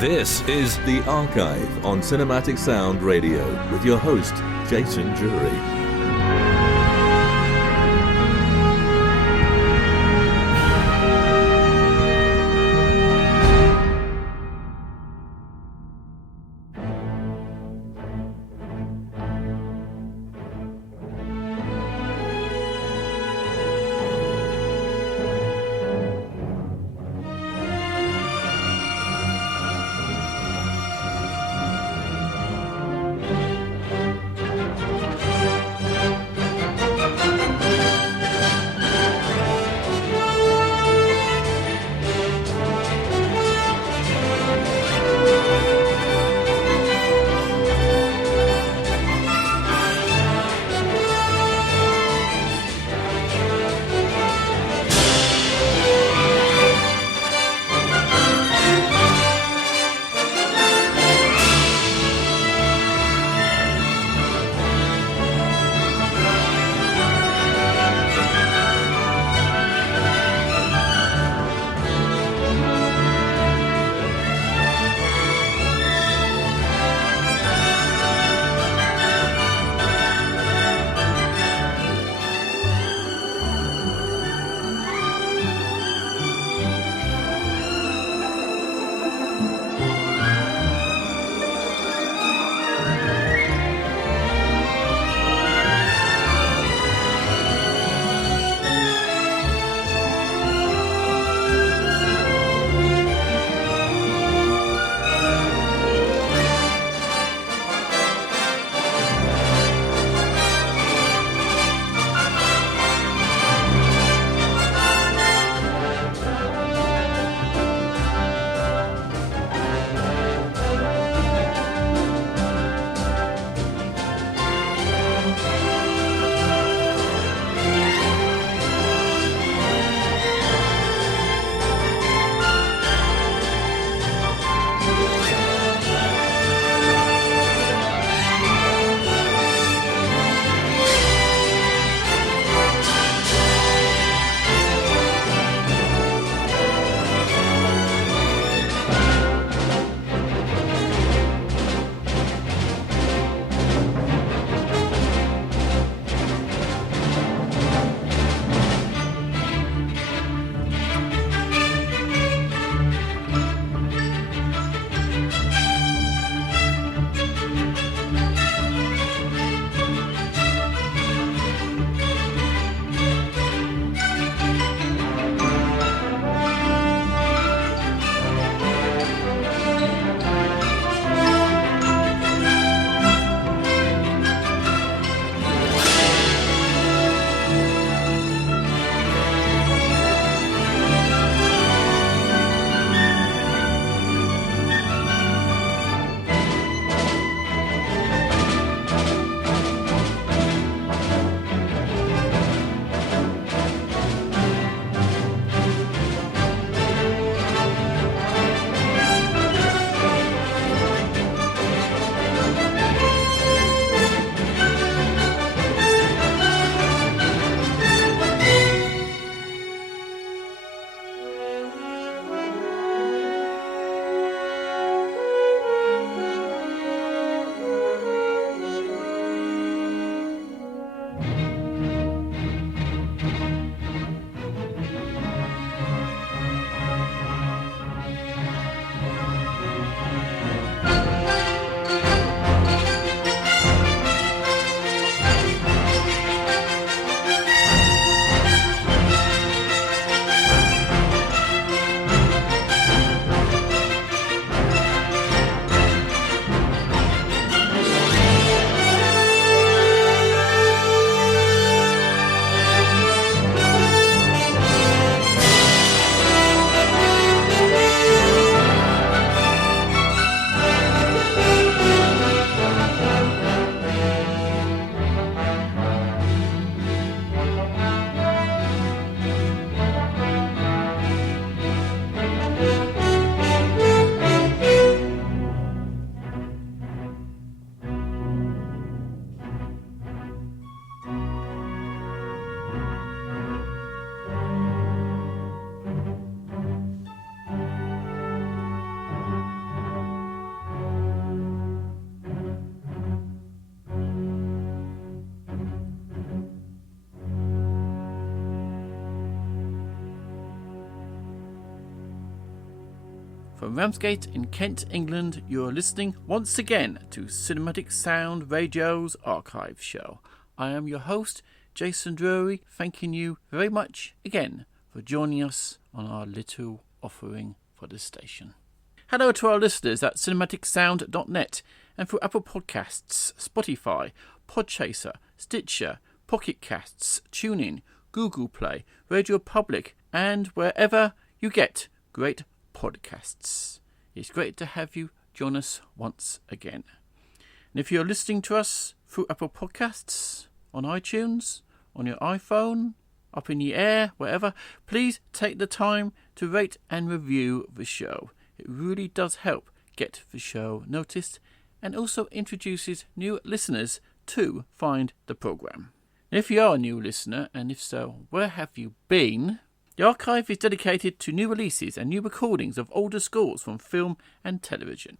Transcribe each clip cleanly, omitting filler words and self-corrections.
This is The Archive on Cinematic Sound Radio with your host, Jason Drury. From Ramsgate in Kent, England, you're listening once again to Cinematic Sound Radio's Archive Show. I am your host, Jason Drury, thanking you very much again for joining us on our little offering for the station. Hello to our listeners at cinematicsound.net and through Apple Podcasts, Spotify, Podchaser, Stitcher, Pocket Casts, TuneIn, Google Play, Radio Public, and wherever you get great podcasts. It's great to have you join us once again. And if you're listening to us through Apple Podcasts, on iTunes, on your iPhone, up in the air, wherever, please take the time to rate and review the show. It really does help get the show noticed and also introduces new listeners to find the programme. If you are a new listener, and if so, where have you been? The archive is dedicated to new releases and new recordings of older scores from film and television.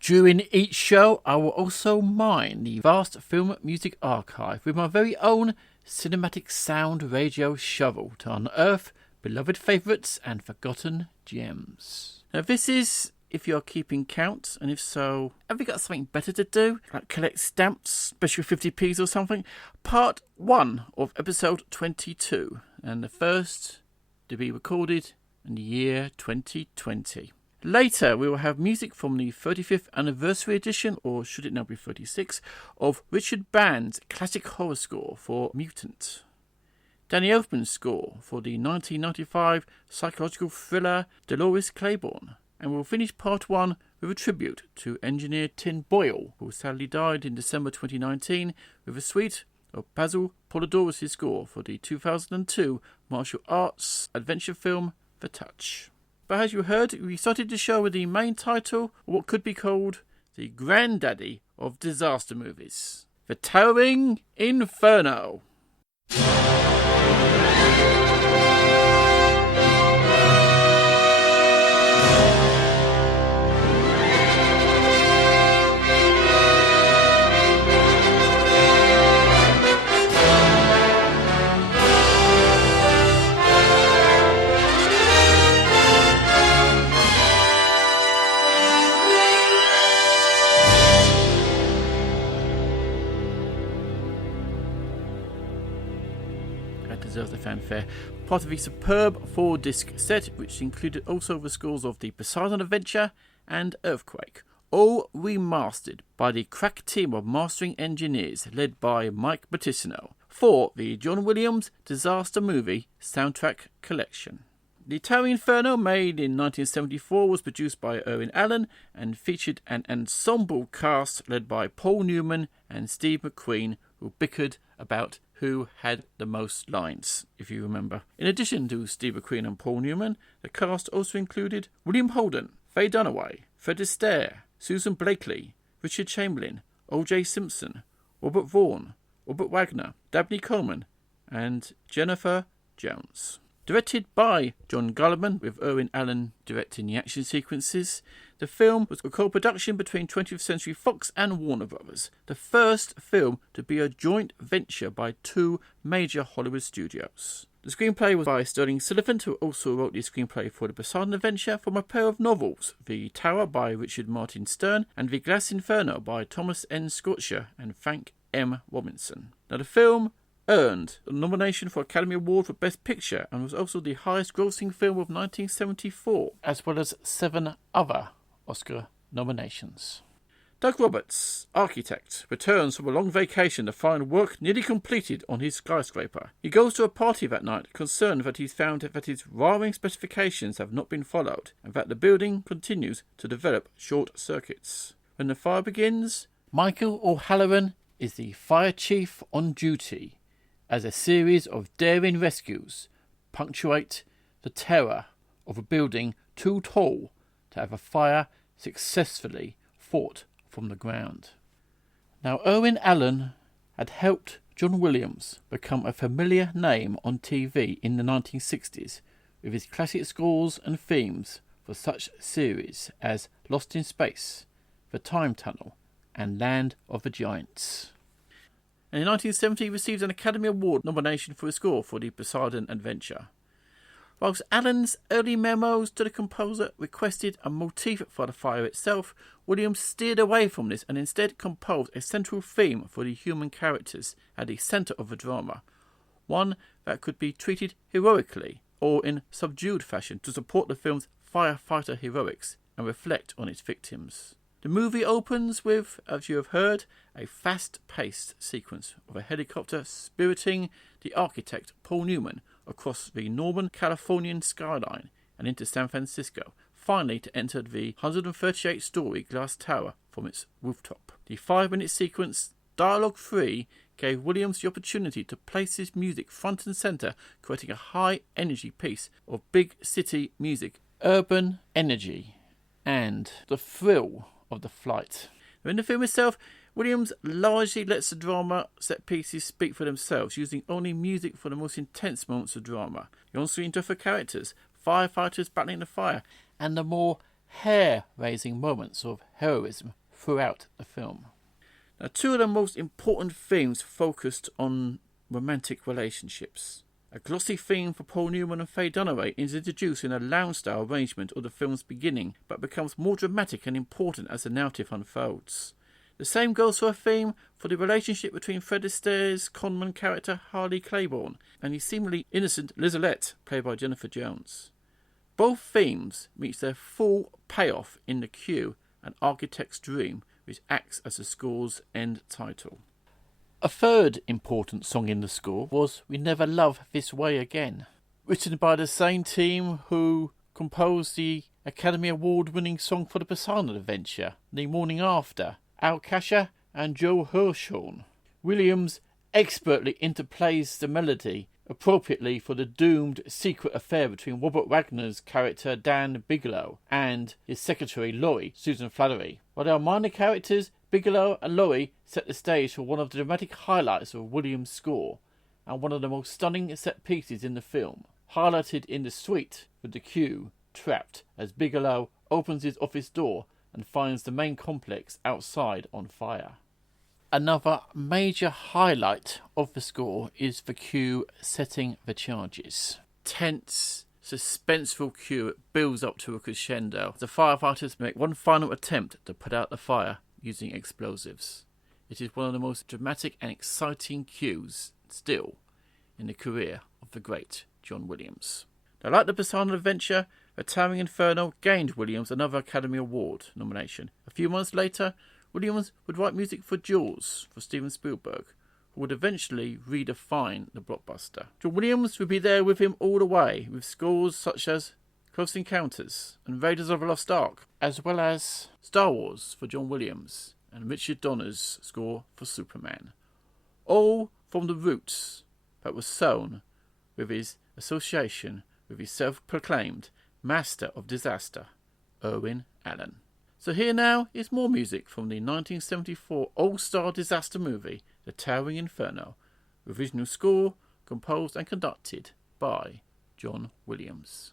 During each show, I will also mine the vast film music archive with my very own cinematic sound radio shovel to unearth beloved favourites and forgotten gems. Now this is, if you're keeping count, and if so, have you got something better to do? Like collect stamps, especially 50p's or something? Part 1 of episode 22, and the first to be recorded in the year 2020. Later, we will have music from the 35th anniversary edition, or should it now be 36, of Richard Band's classic horror score for Mutant. Danny Elfman's score for the 1995 psychological thriller Dolores Claiborne. And we'll finish part 1 with a tribute to engineer Tim Boyle, who sadly died in December 2019, with a suite of Basil Poledouris' score for the 2002 martial arts adventure film The Touch. But as you heard, we started the show with the main title, or what could be called the Granddaddy of disaster movies, The Towering Inferno. Deserves the fanfare. Part of the superb 4-disc set, which included also the scores of The Poseidon Adventure and Earthquake, all remastered by the crack team of mastering engineers led by Mike Battistino for the John Williams Disaster Movie Soundtrack Collection. The Towering Inferno, made in 1974, was produced by Irwin Allen and featured an ensemble cast led by Paul Newman and Steve McQueen, who bickered about who had the most lines, if you remember. In addition to Steve McQueen and Paul Newman, the cast also included William Holden, Faye Dunaway, Fred Astaire, Susan Blakely, Richard Chamberlain, O.J. Simpson, Robert Vaughn, Robert Wagner, Dabney Coleman, and Jennifer Jones. Directed by John Gulliman, with Irwin Allen directing the action sequences, the film was a co-production between 20th Century Fox and Warner Brothers, the first film to be a joint venture by two major Hollywood studios. The screenplay was by Sterling Sullivan, who also wrote the screenplay for The Poseidon Adventure, from a pair of novels, The Tower by Richard Martin Stern and The Glass Inferno by Thomas N. Scotcher and Frank M. Robinson. Now, the film earned a nomination for Academy Award for Best Picture and was also the highest grossing film of 1974, as well as 7 other Oscar nominations. Doug Roberts, architect, returns from a long vacation to find work nearly completed on his skyscraper. He goes to a party that night, concerned that he's found that his wiring specifications have not been followed and that the building continues to develop short circuits. When the fire begins, Michael O'Halloran is the fire chief on duty as a series of daring rescues punctuate the terror of a building too tall to have a fire successfully fought from the ground. Now, Irwin Allen had helped John Williams become a familiar name on TV in the 1960s with his classic scores and themes for such series as Lost in Space, The Time Tunnel, and Land of the Giants. And in 1970 he received an Academy Award nomination for his score for The Poseidon Adventure. Whilst Allen's early memos to the composer requested a motif for the fire itself, Williams steered away from this and instead composed a central theme for the human characters at the centre of the drama, one that could be treated heroically or in subdued fashion to support the film's firefighter heroics and reflect on its victims. The movie opens with, as you have heard, a fast-paced sequence of a helicopter spiriting the architect Paul Newman across the Northern Californian skyline and into San Francisco, finally to enter the 138-story glass tower from its rooftop. The 5-minute sequence, dialogue-free, gave Williams the opportunity to place his music front and centre, creating a high-energy piece of big city music, urban energy, and the thrill of the flight. In the film itself, Williams largely lets the drama set pieces speak for themselves, using only music for the most intense moments of drama, the on-screen death of characters, firefighters battling the fire, and the more hair-raising moments of heroism throughout the film. Now, two of the most important themes focused on romantic relationships. A glossy theme for Paul Newman and Faye Dunaway is introduced in a lounge-style arrangement of the film's beginning, but becomes more dramatic and important as the narrative unfolds. The same goes for a theme for the relationship between Fred Astaire's conman character Harley Claiborne and the seemingly innocent Lizalette, played by Jennifer Jones. Both themes reach their full payoff in the cue, An Architect's Dream, which acts as the score's end title. A third important song in the score was We Never Love This Way Again, written by the same team who composed the Academy Award-winning song for the Passana Adventure, The Morning After, Al Kasha and Joe Hirschhorn. Williams expertly interplays the melody appropriately for the doomed secret affair between Robert Wagner's character Dan Bigelow and his secretary Laurie, Susan Flannery. While they are minor characters, Bigelow and Laurie set the stage for one of the dramatic highlights of Williams' score and one of the most stunning set pieces in the film, highlighted in the suite with the cue trapped as Bigelow opens his office door and finds the main complex outside on fire. Another major highlight of the score is the cue setting the charges. Tense, suspenseful cue builds up to a crescendo. The firefighters make one final attempt to put out the fire using explosives. It is one of the most dramatic and exciting cues still in the career of the great John Williams. Now, like the Passana Adventure, A Towering Inferno gained Williams another Academy Award nomination. A few months later, Williams would write music for Jaws for Steven Spielberg, who would eventually redefine the blockbuster. John Williams would be there with him all the way, with scores such as Close Encounters and Raiders of the Lost Ark, as well as Star Wars for John Williams and Richard Donner's score for Superman. All from the roots that were sown with his association with his self-proclaimed Master of Disaster, Irwin Allen. So here now is more music from the 1974 all-star disaster movie, The Towering Inferno, original score composed and conducted by John Williams.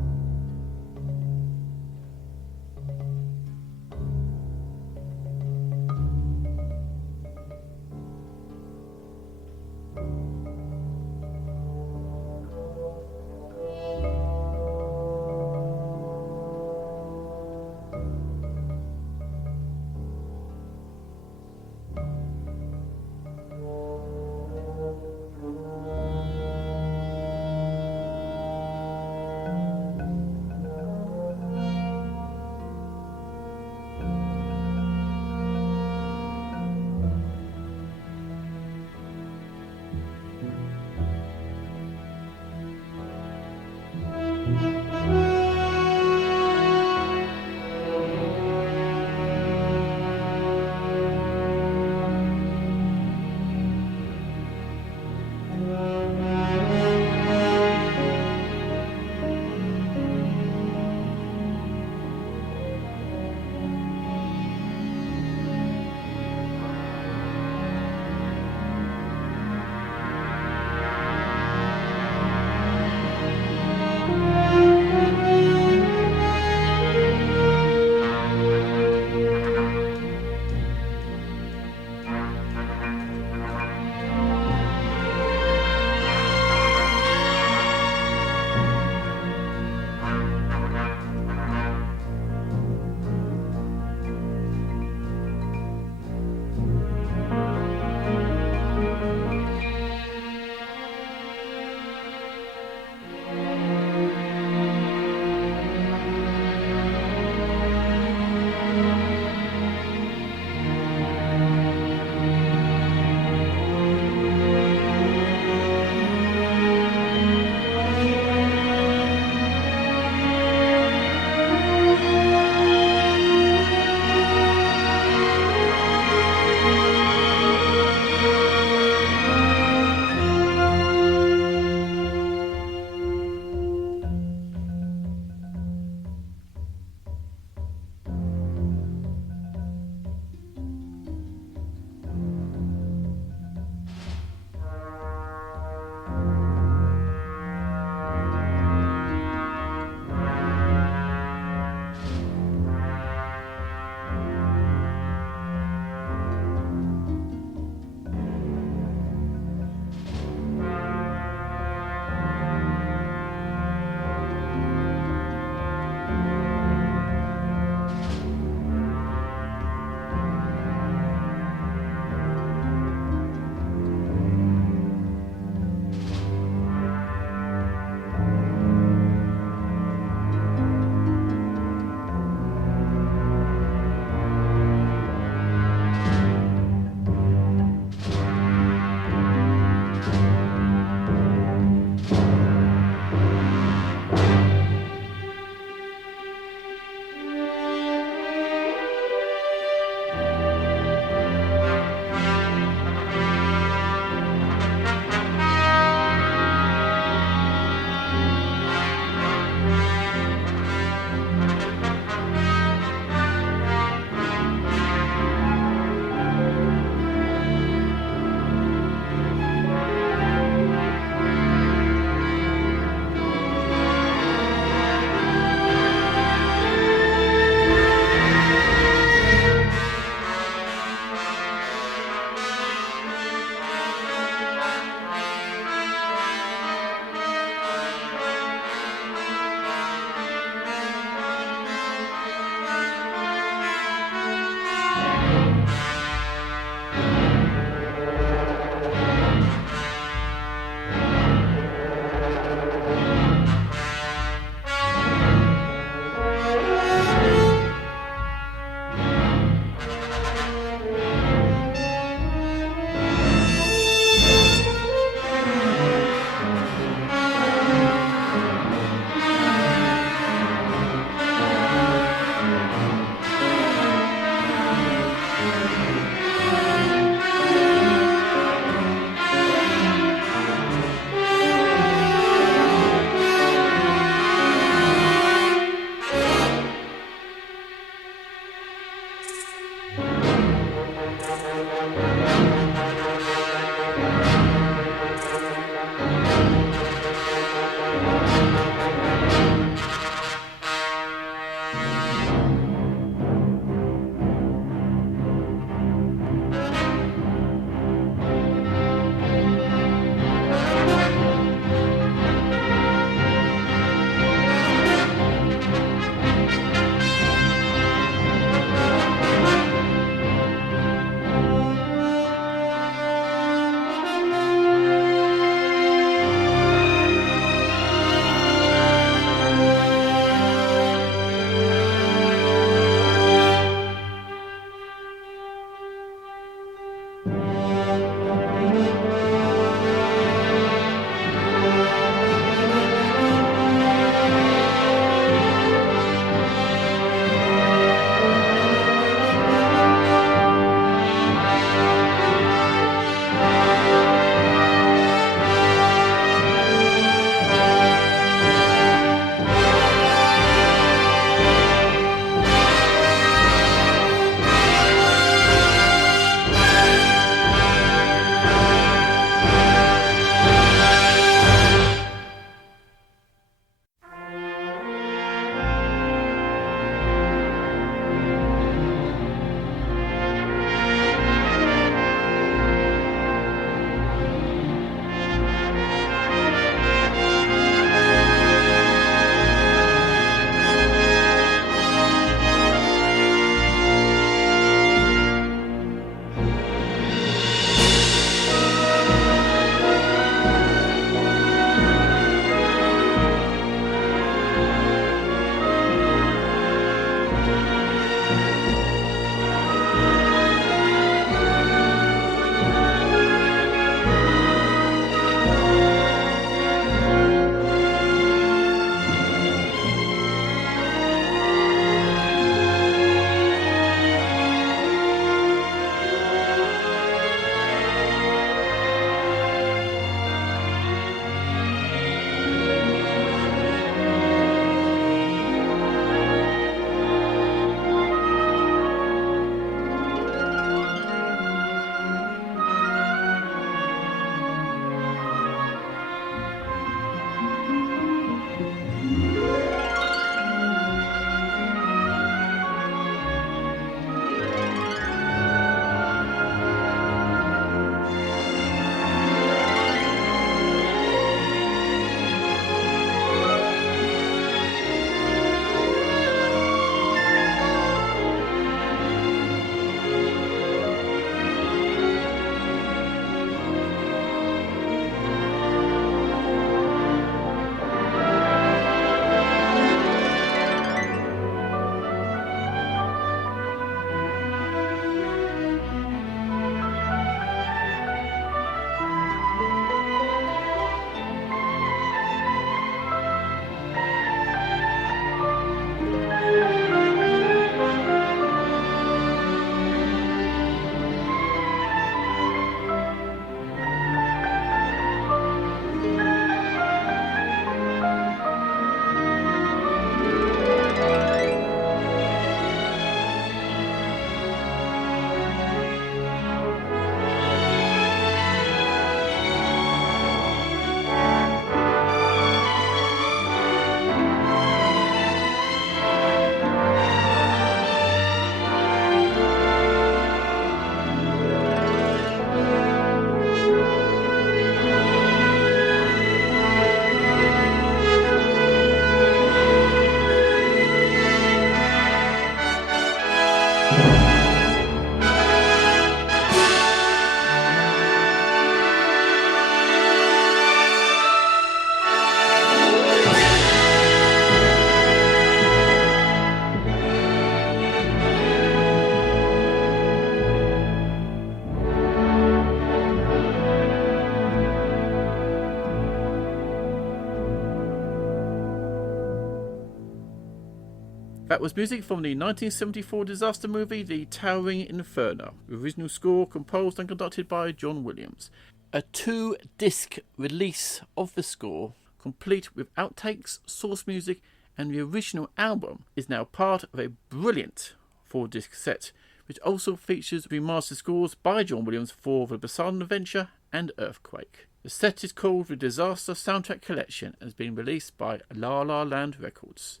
That was music from the 1974 disaster movie The Towering Inferno, original score composed and conducted by John Williams. A 2-disc release of the score, complete with outtakes, source music and the original album, is now part of a brilliant 4-disc set, which also features remastered scores by John Williams for The Poseidon Adventure and Earthquake. The set is called the Disaster Soundtrack Collection and has been released by La La Land Records.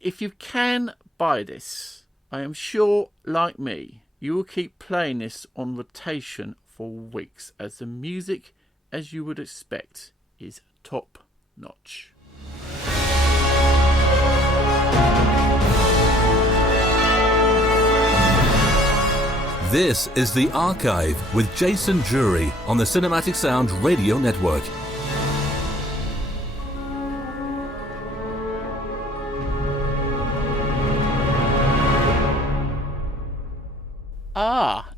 If you can buy this, I am sure, like me, you will keep playing this on rotation for weeks, as the music, as you would expect, is top notch. This is The Archive with Jason Drury on the Cinematic Sound Radio Network.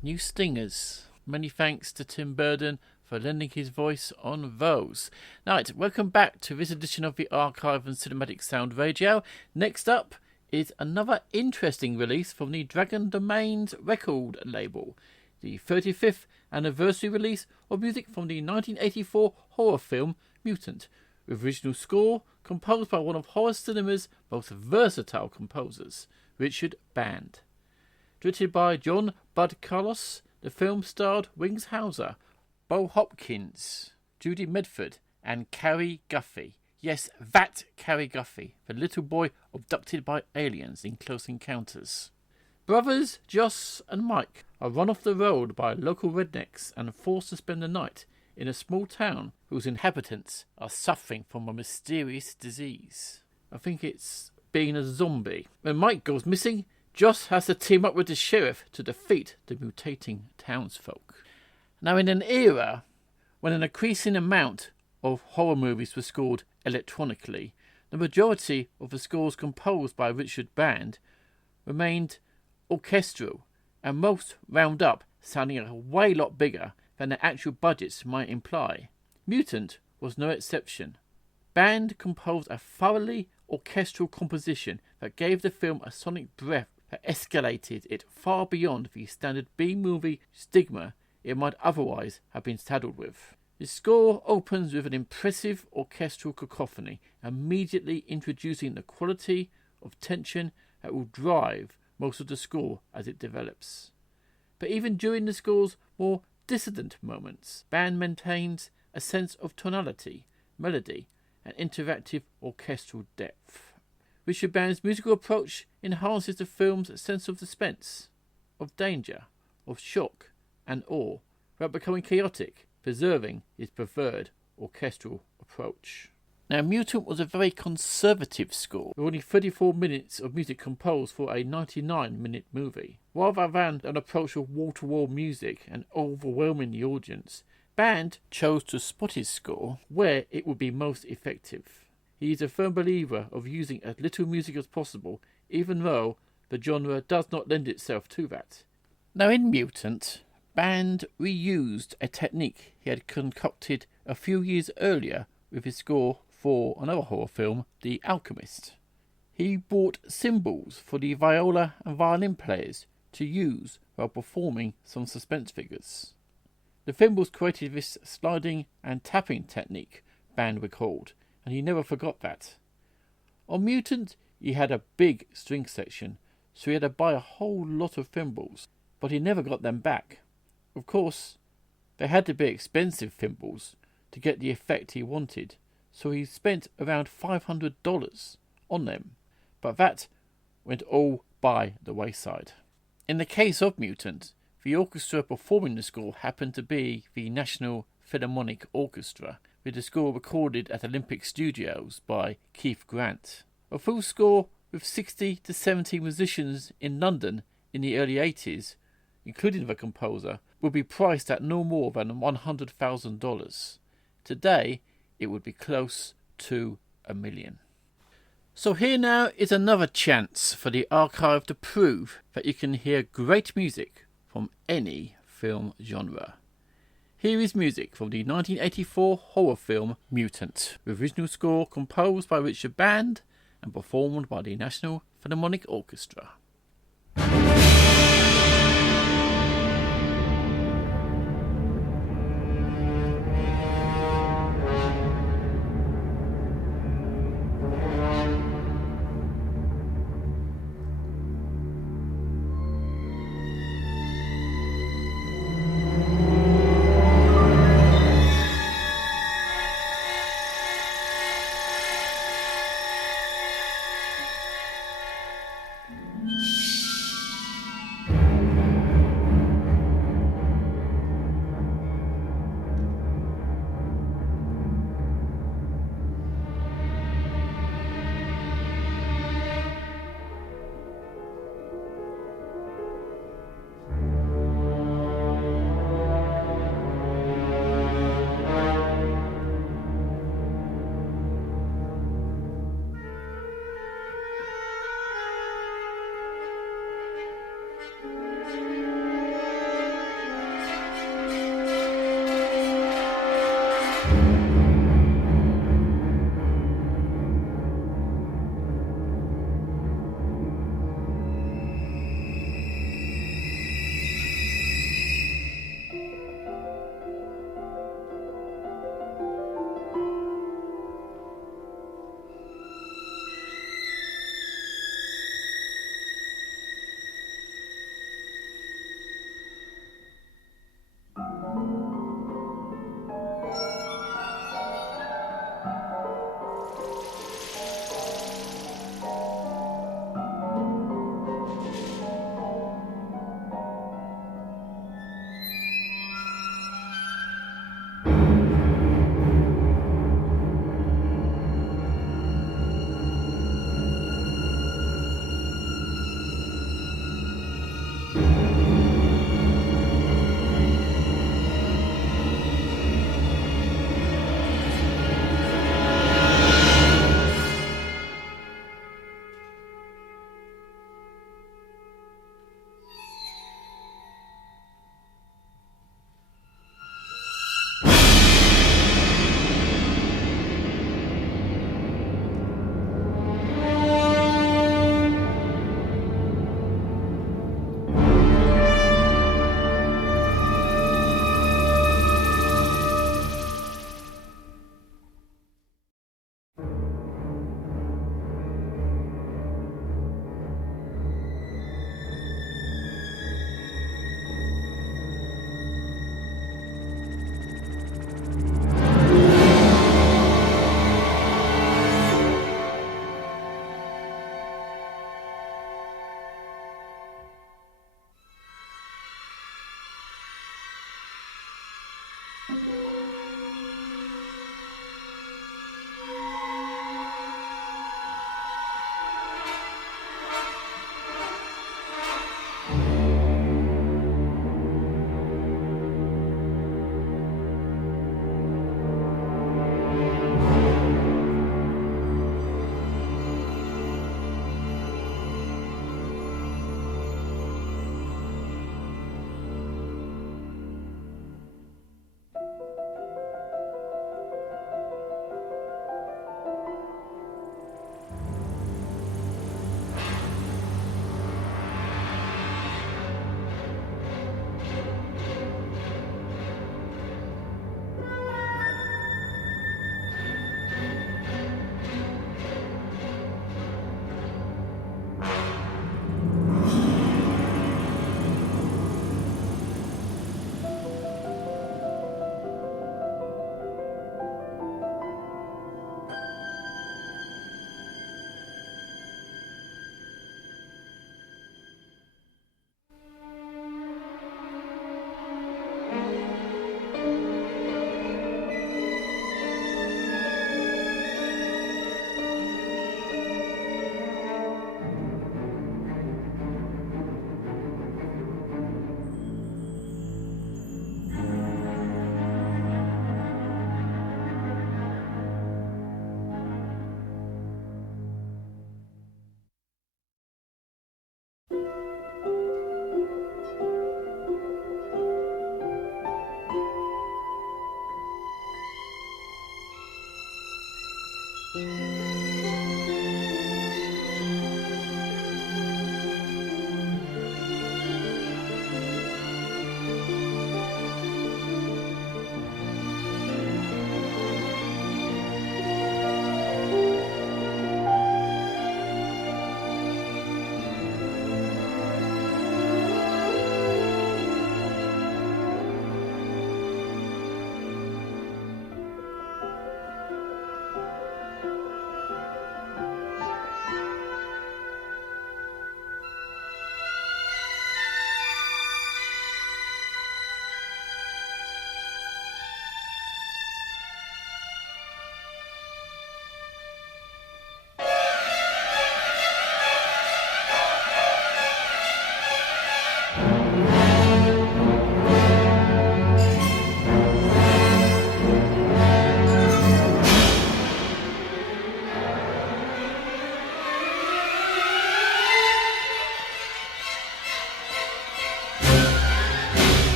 New stingers. Many thanks to Tim Burden for lending his voice on those. Right, welcome back to this edition of the Archive and Cinematic Sound Radio. Next up is another interesting release from the Dragon Domains record label. The 35th anniversary release of music from the 1984 horror film Mutant, with original score composed by one of horror cinema's most versatile composers, Richard Band. Directed by John Bud Carlos, the film starred Wings Hauser, Bo Hopkins, Judy Medford, and Carrie Guffey. Yes, that Carrie Guffey, the little boy abducted by aliens in Close Encounters. Brothers Joss and Mike are run off the road by local rednecks and forced to spend the night in a small town whose inhabitants are suffering from a mysterious disease. I think it's being a zombie. When Mike goes missing, Joss has to team up with the sheriff to defeat the mutating townsfolk. Now, in an era when an increasing amount of horror movies were scored electronically, the majority of the scores composed by Richard Band remained orchestral, and most wound up sounding a way lot bigger than their actual budgets might imply. Mutant was no exception. Band composed a thoroughly orchestral composition that gave the film a sonic breadth that escalated it far beyond the standard B-movie stigma it might otherwise have been saddled with. The score opens with an impressive orchestral cacophony, immediately introducing the quality of tension that will drive most of the score as it develops. But even during the score's more dissident moments, Band maintains a sense of tonality, melody, and interactive orchestral depth. Richard Band's musical approach enhances the film's sense of suspense, of danger, of shock and awe, without becoming chaotic, preserving his preferred orchestral approach. Now, Mutant was a very conservative score, with only 34 minutes of music composed for a 99-minute movie. Rather than an approach of wall-to-wall music and overwhelming the audience, Band chose to spot his score where it would be most effective. He is a firm believer of using as little music as possible, even though the genre does not lend itself to that. Now, in Mutant, Band reused a technique he had concocted a few years earlier with his score for another horror film, The Alchemist. He bought cymbals for the viola and violin players to use while performing some suspense figures. The Thimbles created this sliding and tapping technique, Band recalled, and he never forgot that. On Mutant, he had a big string section, so he had to buy a whole lot of thimbles, but he never got them back. Of course, they had to be expensive thimbles to get the effect he wanted, so he spent around $500 on them, but that went all by the wayside. In the case of Mutant, the orchestra performing the score happened to be the National Philharmonic Orchestra, with the score recorded at Olympic Studios by Keith Grant. A full score with 60 to 70 musicians in London in the early 80s, including the composer, would be priced at no more than $100,000. Today, it would be close to $1 million. So here now is another chance for the archive to prove that you can hear great music from any film genre. Here is music from the 1984 horror film Mutant, with original score composed by Richard Band and performed by the National Philharmonic Orchestra.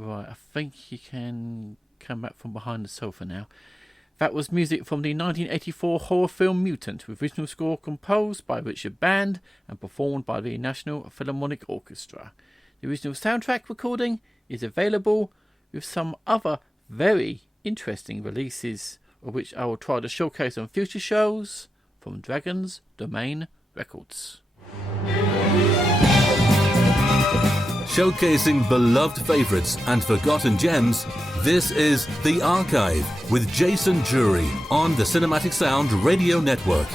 Right, I think you can come back from behind the sofa now. That was music from the 1984 horror film Mutant, with original score composed by Richard Band and performed by the National Philharmonic Orchestra. The original soundtrack recording is available, with some other very interesting releases, of which I will try to showcase on future shows, from Dragon's Domain Records. Showcasing beloved favourites and forgotten gems, this is The Archive with Jason Drury on the Cinematic Sound Radio Network.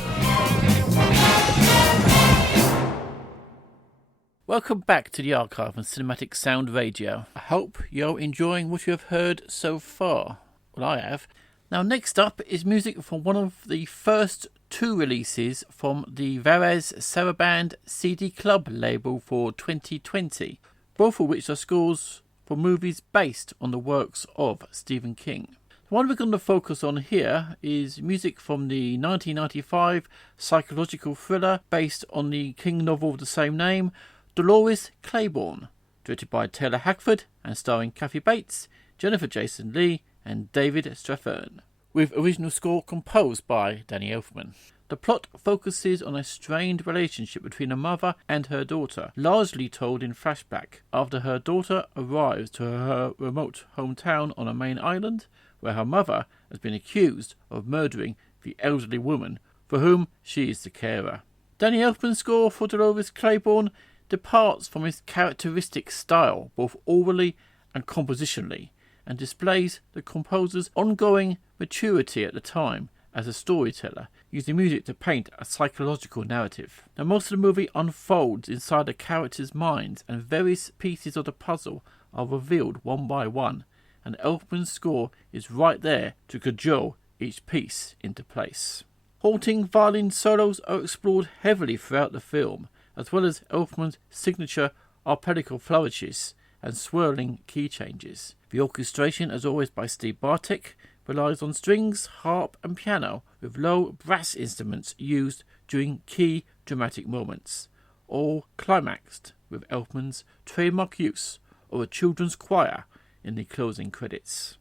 Welcome back to The Archive on Cinematic Sound Radio. I hope you're enjoying what you have heard so far. Well, I have. Now, next up is music from one of the first two releases from the Varese Sarabande CD Club label for 2020. Both of which are scores for movies based on the works of Stephen King. The one we're going to focus on here is music from the 1995 psychological thriller based on the King novel of the same name, Dolores Claiborne, directed by Taylor Hackford and starring Kathy Bates, Jennifer Jason Leigh and David Strathairn, with original score composed by Danny Elfman. The plot focuses on a strained relationship between a mother and her daughter, largely told in flashback, after her daughter arrives to her remote hometown on a main island, where her mother has been accused of murdering the elderly woman for whom she is the carer. Danny Elfman's score for Dolores Claiborne departs from his characteristic style, both orally and compositionally, and displays the composer's ongoing maturity at the time as a storyteller, using music to paint a psychological narrative. Now, most of the movie unfolds inside the characters' minds, and various pieces of the puzzle are revealed one by one, and Elfman's score is right there to cajole each piece into place. Haunting violin solos are explored heavily throughout the film, as well as Elfman's signature arpeggical flourishes and swirling key changes. The orchestration, as always by Steve Bartek, relies on strings, harp and piano, with low brass instruments used during key dramatic moments, all climaxed with Elfman's trademark use of a children's choir in the closing credits.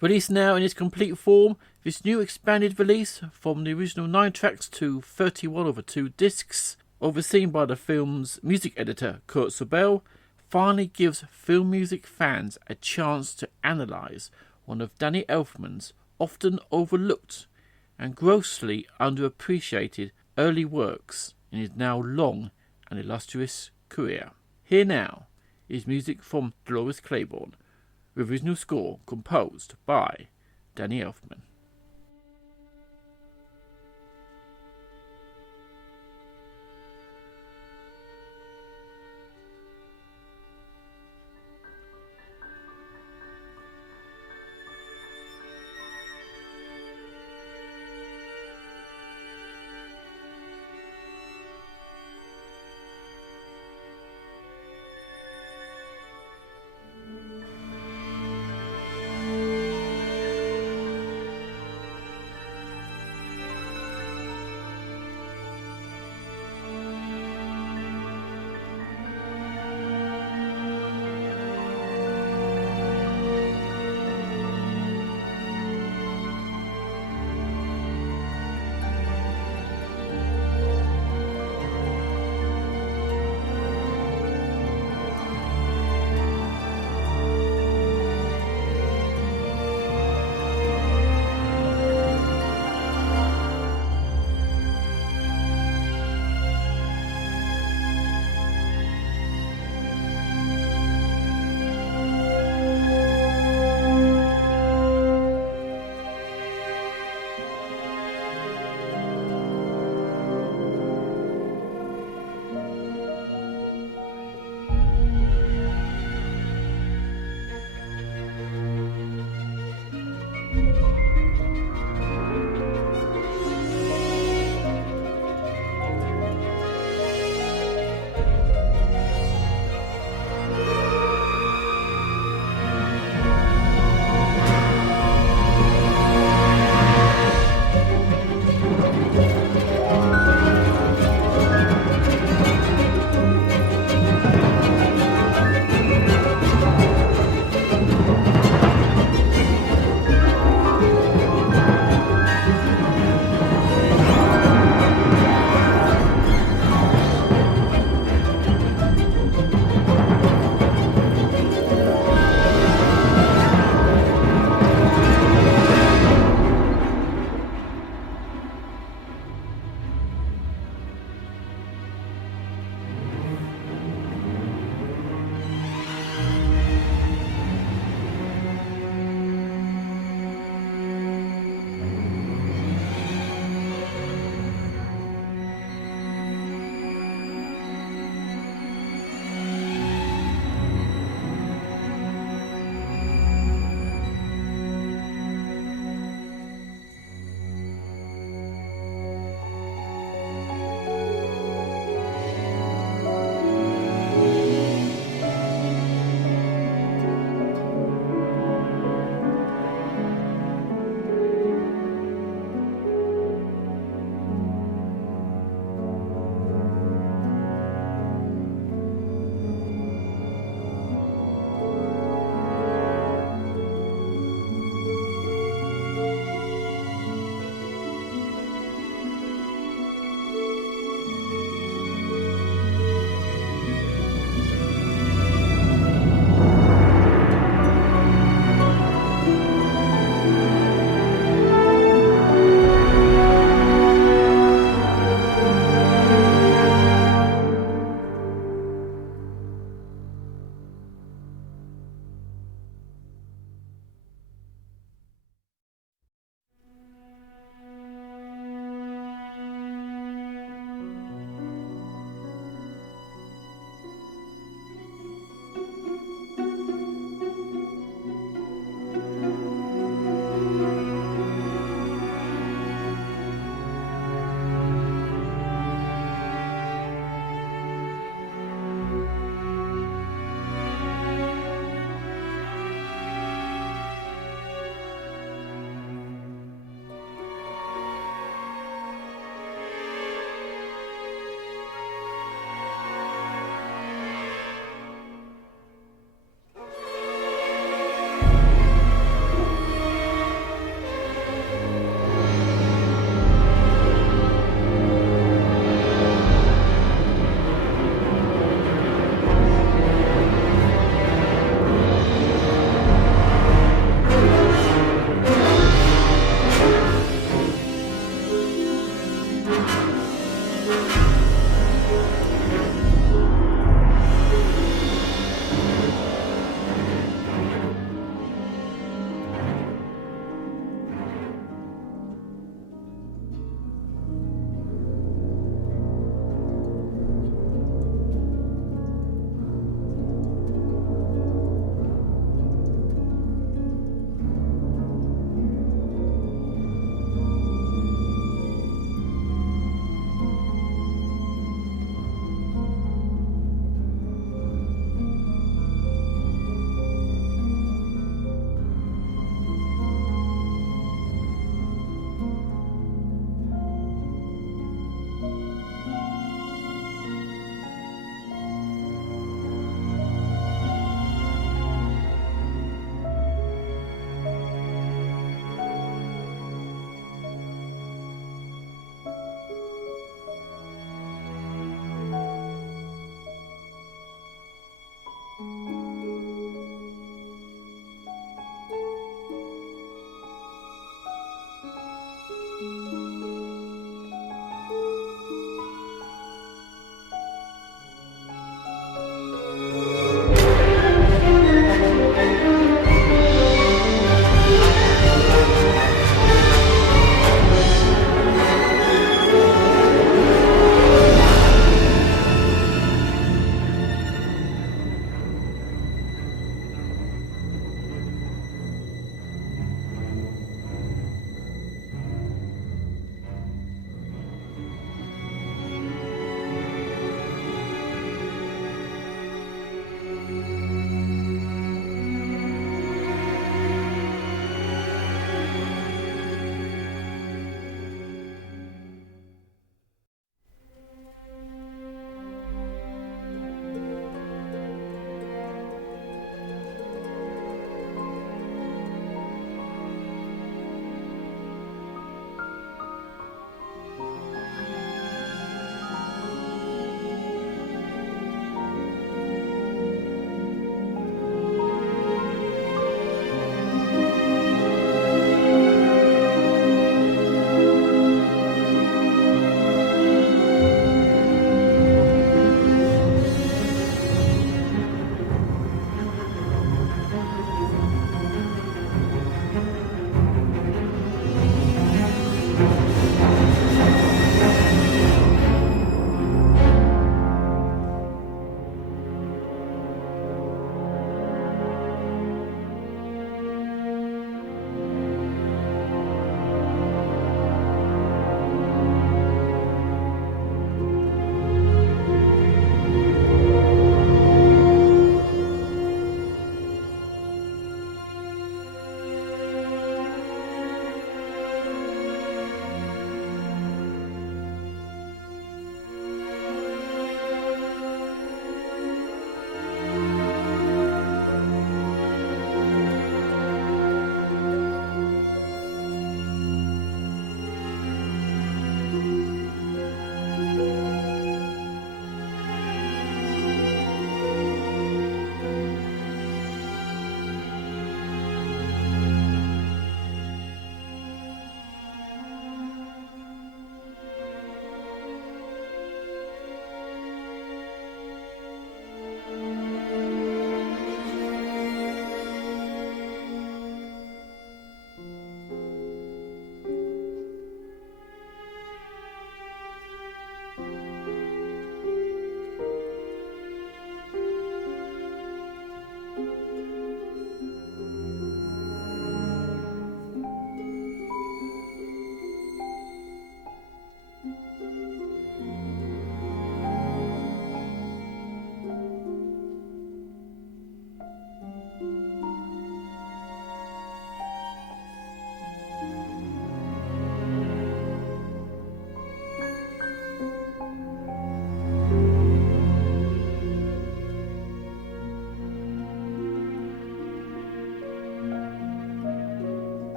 Released now in its complete form, this new expanded release, from the original 9 tracks to 31/2 discs, overseen by the film's music editor Kurt Sobel, finally gives film music fans a chance to analyse one of Danny Elfman's often overlooked and grossly underappreciated early works in his now long and illustrious career. Here now is music from Dolores Claiborne, with original score composed by Danny Elfman.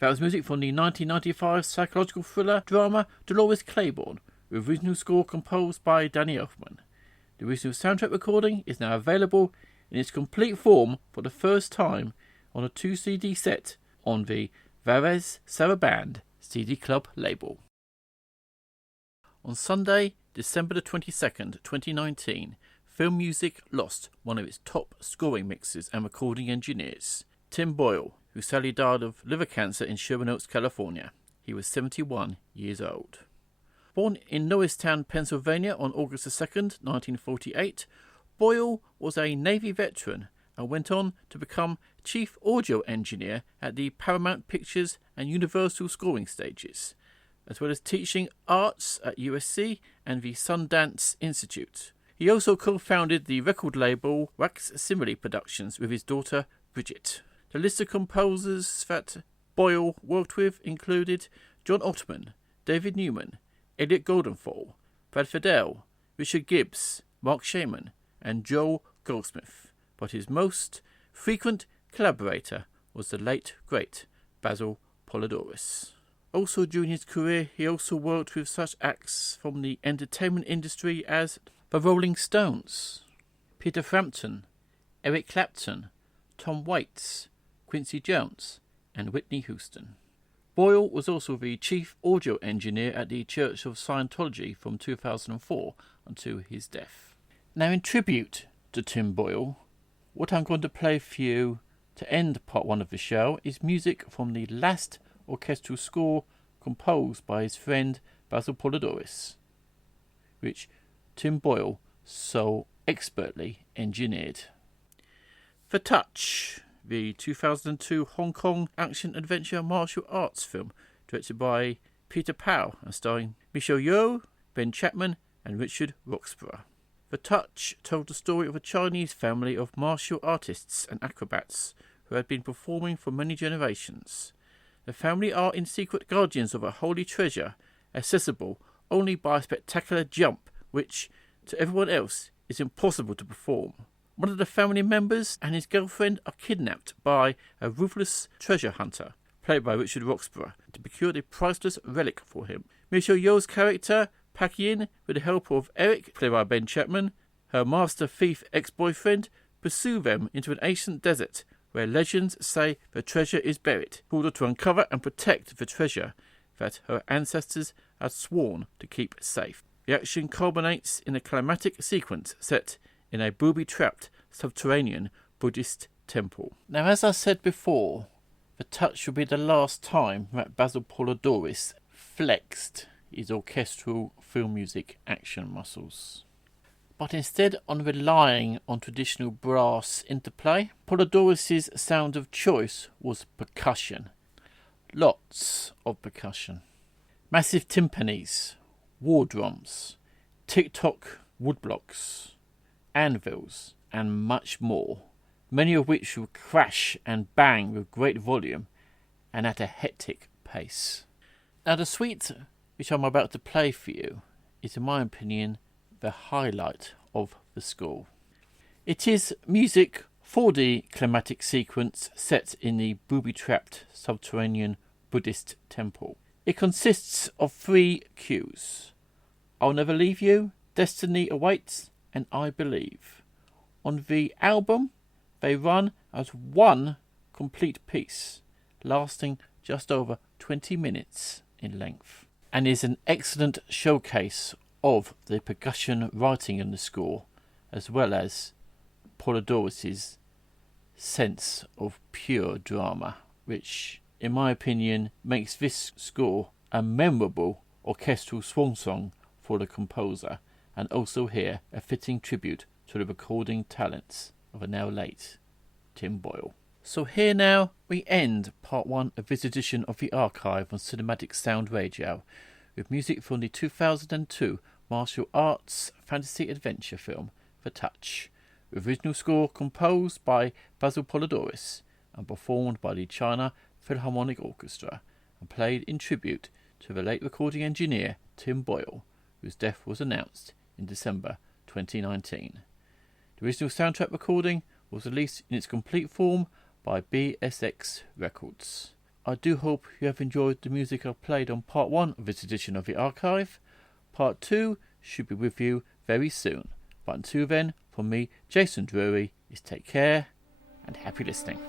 That was music from the 1995 psychological thriller drama Dolores Claiborne, with original score composed by Danny Elfman. The original soundtrack recording is now available in its complete form for the first time on a 2-CD set on the Varese Sarabande CD Club label. On Sunday, December the 22nd, 2019, Film Music lost one of its top scoring mixers and recording engineers, Tim Boyle, who sadly died of liver cancer in Sherman Oaks, California. He was 71 years old. Born in Norristown, Pennsylvania on August 2nd, 1948, Boyle was a Navy veteran and went on to become Chief Audio Engineer at the Paramount Pictures and Universal scoring stages, as well as teaching arts at USC and the Sundance Institute. He also co-founded the record label Wax Simile Productions with his daughter Bridget. The list of composers that Boyle worked with included John Ottman, David Newman, Elliot Goldenthal, Brad Fiedel, Richard Gibbs, Mark Shaman, and Joel Goldsmith, but his most frequent collaborator was the late, great Basil Poledouris. Also during his career, he also worked with such acts from the entertainment industry as the Rolling Stones, Peter Frampton, Eric Clapton, Tom Waits, Quincy Jones, and Whitney Houston. Boyle was also the chief audio engineer at the Church of Scientology from 2004 until his death. Now, in tribute to Tim Boyle, what I'm going to play for you to end part one of the show is music from the last orchestral score composed by his friend Basil Poledouris, which Tim Boyle so expertly engineered. The Touch, the 2002 Hong Kong action-adventure martial arts film directed by Peter Powell and starring Michelle Yeoh, Ben Chapman and Richard Roxburgh. The Touch told the story of a Chinese family of martial artists and acrobats who had been performing for many generations. The family are in secret guardians of a holy treasure, accessible only by a spectacular jump which, to everyone else, is impossible to perform. One of the family members and his girlfriend are kidnapped by a ruthless treasure hunter, played by Richard Roxburgh, to procure the priceless relic for him. Michelle Yeoh's character, Pak Yin, with the help of Eric, played by Ben Chapman, her master thief ex-boyfriend, pursue them into an ancient desert where legends say the treasure is buried, in order to uncover and protect the treasure that her ancestors had sworn to keep safe. The action culminates in a climactic sequence set in a booby-trapped subterranean Buddhist temple. Now, as I said before, The Touch will be the last time that Basil Poledouris flexed his orchestral film music action muscles. But instead of relying on traditional brass interplay, Poledouris' sound of choice was percussion. Lots of percussion. Massive timpanis, war drums, tick-tock woodblocks, anvils, and much more, many of which will crash and bang with great volume and at a hectic pace. Now, the suite which I'm about to play for you is, in my opinion, the highlight of the score. It is music for the climatic sequence set in the booby-trapped subterranean Buddhist temple. It consists of 3 cues: I'll Never Leave You, Destiny Awaits, and I Believe. On the album, they run as one complete piece, lasting just over 20 minutes in length, and is an excellent showcase of the percussion writing in the score, as well as Poledouris' sense of pure drama, which, in my opinion, makes this score a memorable orchestral swan song for the composer, and also here a fitting tribute to the recording talents of a now late Tim Boyle. So here now we end part 1 of this edition of the archive on Cinematic Sound Radio, with music from the 2002 martial arts fantasy adventure film The Touch, with original score composed by Basil Poledouris and performed by the China Philharmonic Orchestra, and played in tribute to the late recording engineer Tim Boyle, whose death was announced in December 2019. The original soundtrack recording was released in its complete form by BSX Records. I do hope you have enjoyed the music I've played on part 1 of this edition of the archive. Part 2 should be with you very soon. But until then, from me, Jason Drury, is take care and happy listening.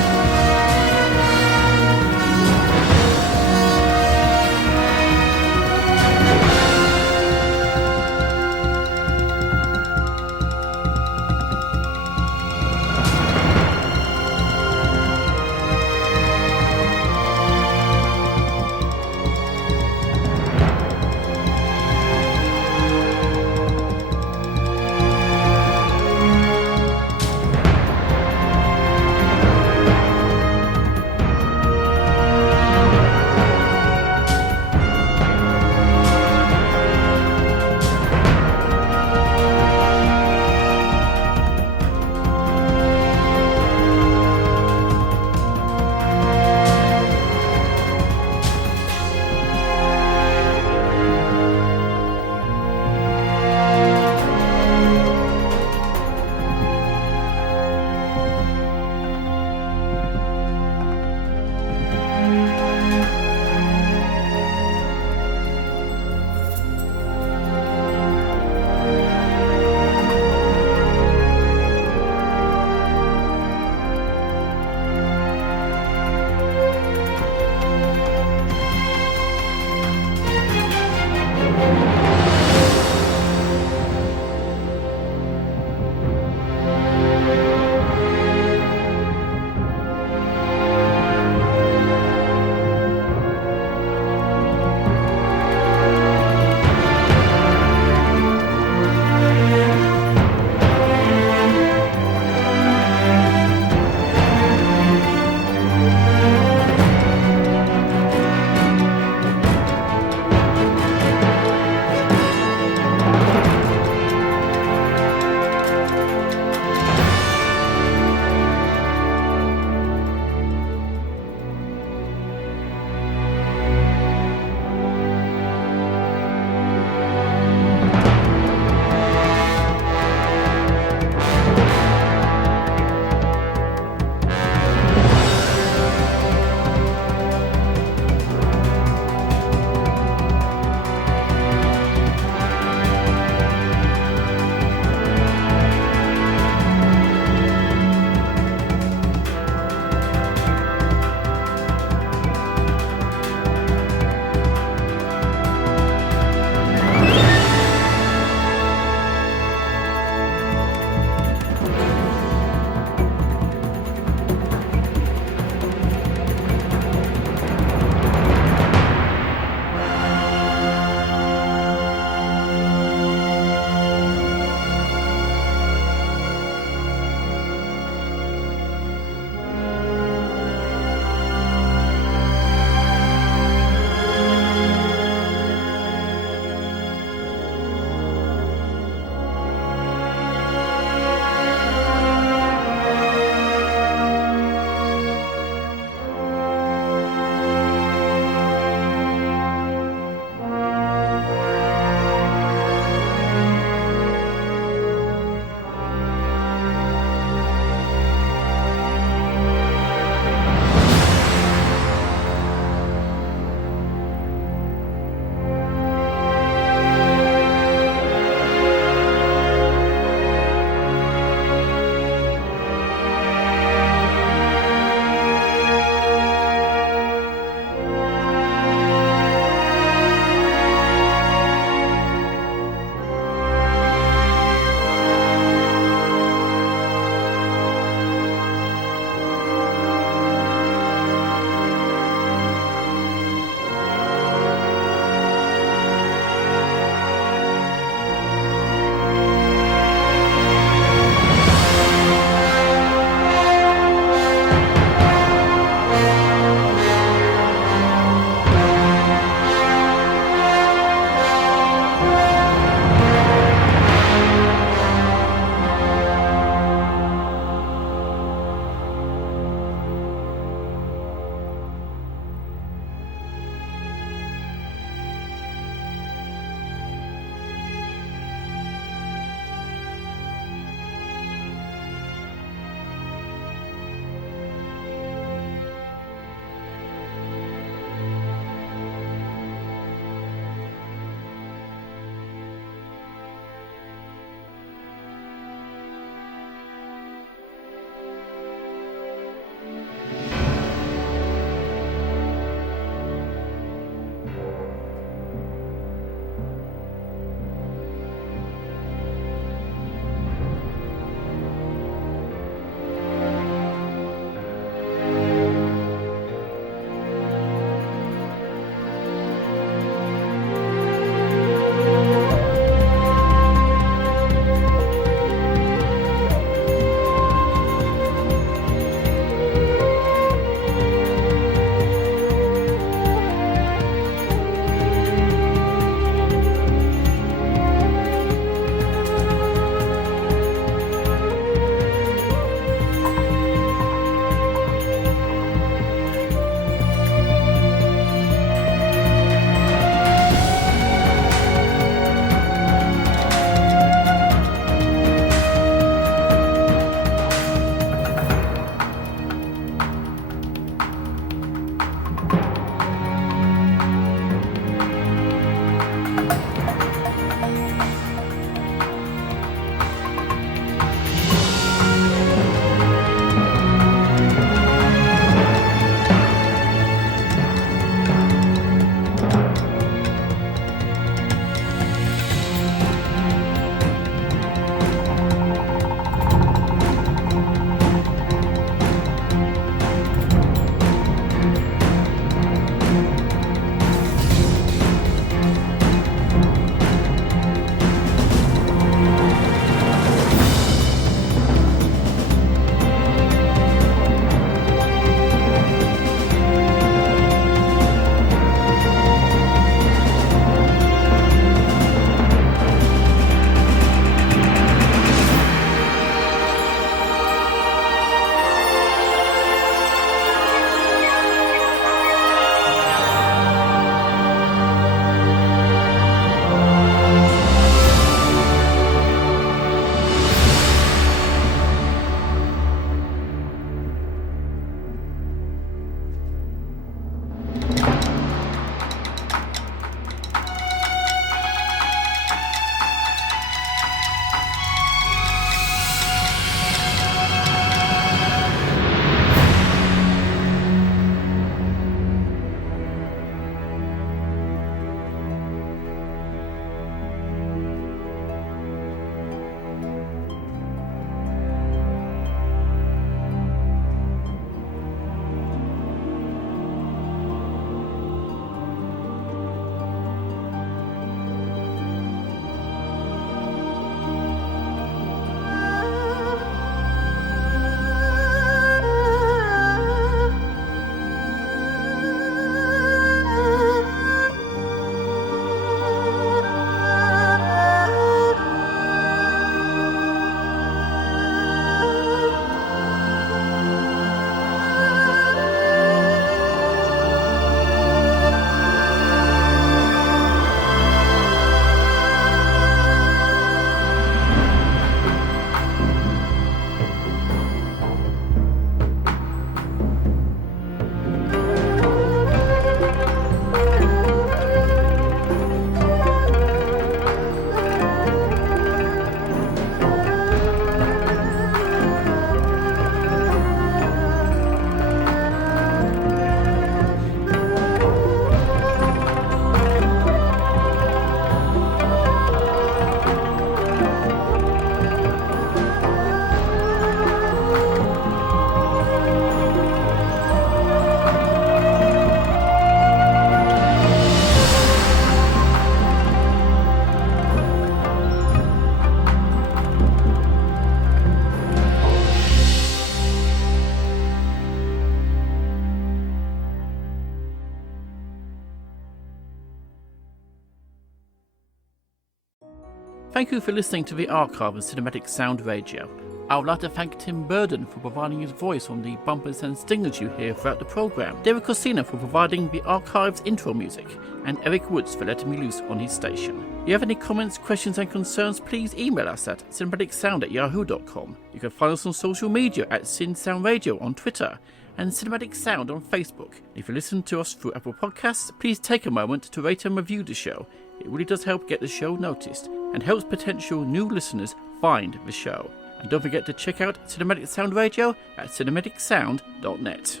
Thank you for listening to the archive of Cinematic Sound Radio. I would like to thank Tim Burden for providing his voice on the bumpers and stingers you hear throughout the programme, David Coscina for providing the archive's intro music, and Eric Woods for letting me loose on his station. If you have any comments, questions and concerns, please email us at cinematicsound@yahoo.com. You can find us on social media at Cinsound Radio on Twitter and Cinematic Sound on Facebook. If you listen to us through Apple Podcasts, please take a moment to rate and review the show. It really does help get the show noticed and helps potential new listeners find the show. And don't forget to check out Cinematic Sound Radio at cinematicsound.net.